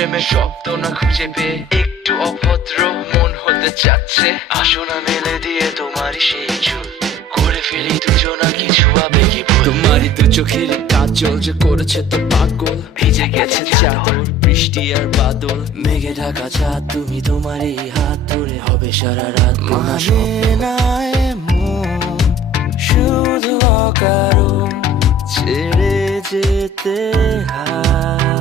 প্রেমের শব্দ না খুঁজে পেয়ে একটু অভদ্র মন হতে চাচ্ছে। আসো না মেলে দিয়ে তোমারই সেই চুল, করে ফেলি দুজনা কিছু আবেগী ভুল। তোমারই দু চোখের কাজল যে করেছে তো পাগল, ভিজে গেছে চাদর বৃষ্টি আর বাদল, মেঘে ঢাকা চাঁদ তুমি তোমারই হাত ধরে হবে সারা রাত। মানে না এমন শুধু অকারণ ছেড়ে যেতে হয়।